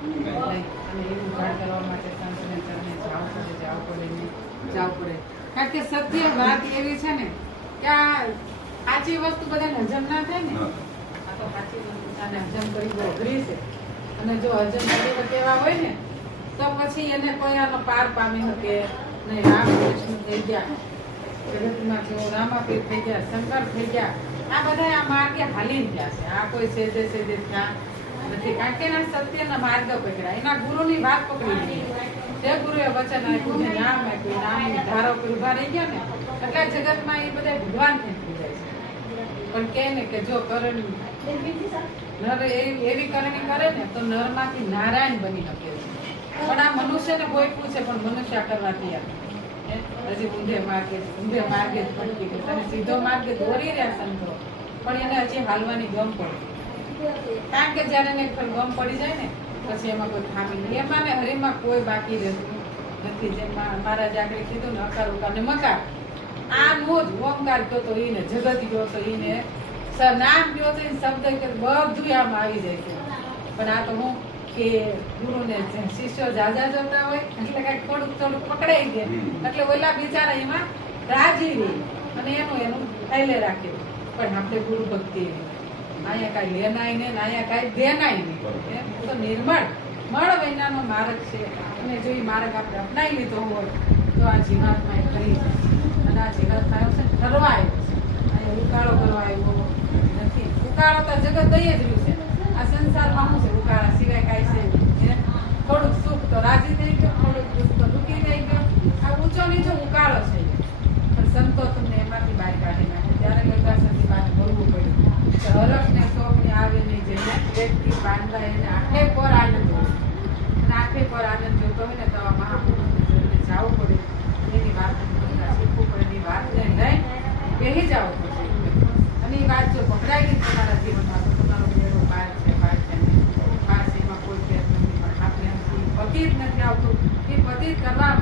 અને એ ઉઘાડ કરવા માટે સંતને ચરણે જવું પડે. કારણ કે સત્ય વાત એવી છે ને કે આ સાચી વસ્તુ બધાને હજમ ના થાય ને. આ તો સાચી વસ્તુ આને હજમ કરી બહુ અઘરી છે. અને જો હજમ કરી કેવા હોય ને તો પછી એને કોઈ આનો પાર પામી શકે નહીં. રામ કૃષ્ણ થઈ ગયા, જગતમાં જેવો રામાપીર થઈ ગયા, શંકર થઈ ગયા, આ બધા આ માર્ગે હાલી ગયા છે. આ કોઈ સેજે સેજે ત્યાં નથી. કારણ કે એના સત્યના માર્ગ પકડ્યા, એના ગુરુની વાત પકડી લીધી. જે ગુરુએ વચન આપ્યું, જે નામ આપ્યું, નામની ધારો પર ઉભા રહી ગયા ને એટલે જગતમાં એ બધા ભગવાન થઈ જાય છે. પણ કે ને કે જો કરણી નર એવી કરણી કરે ને તો નરમાંથી નારાયણ બની શકે છે. પણ આ મનુષ્યને કોઈ પૂછે પણ મનુષ્ય કરવા તૈયાર હજી ઊંધે માર્ગે જ ભટકી ગયો. તને સીધો માર્ગે દોરી રહ્યા સંતો, પણ એને હજી હાલવાની ગમ પડે. કારણ કે જયારે એને ગમ પડી જાય ને પછી એમાં કોઈ ખામી નહીં. એમાં ને હરીમાં કોઈ બાકી રહેતું નથી. જેમ મહારાજ આગળ કીધું ને અકાર ઉકાર ને મકાર, આ નો જ ઓમકાર ગયો તો એને, જગત ગયો તો એને, નામ ગયો તો શબ્દ બધું આમ આવી જાય છે. પણ આ તો હું કે ગુરુને શિષ્યો જાજા જોતા હોય એટલે કઈ થોડુંક પકડાઈ ગયા એટલે ઓલા બિચારા એમાં રાજી રહી અને એનું ખાઈલે રાખે. પણ આપણે ગુરુ ભક્તિ અહીંયા કઈ લેનાય ને અહીંયા કઈ દેનાય નહીં. તો નિર્મળ મળ વૈનાનો માર્ગ છે. અને જો એ માર્ગ આપણે અપનાવી લીધો હોય તો આ જીવાત્મા કરી અને આ જીવાત્મા આવ્યો છે ઠરવા આવ્યો છે. અહીંયા ઉકાળો કરવા આવ્યો નથી. ઉકાળો તો જગત દઈ જ રહ્યું છે. આ સંસારમાં શું છે? ઉકાળા સિવાય કાંઈ છે. થોડુંક સુખ તો રાજી થઈ ગયો, થોડુંક દુઃખ તો દુઃખી થઈ ગયો. આ ઊંચો નીચો ઉકાળો છે. પણ સંતો તમને એમાંથી બહાર કાઢી નાખે. ત્યારે ગંગા સતી બાને બોલવું પડ્યું હરખ ને શોખ ને આવે નહીં જઈને વ્યક્તિ બાંધા એને આખે પર આનંદ હોય. અને આખે પર આનંદ જોતો હોય ને તો આ મહાપુરુષને જવું પડે, એની વાત શીખવું પડે, એની વાતને લઈ બેસી જવું પડે. અને એ વાત જો પકડાઈ ગઈ તમારા જીવનમાં તો તમારો બેડો પાર છે એમાં કોઈ ફેર નથી. પણ આપણે પતિ જ નથી આવતું. એ પતિ કરવા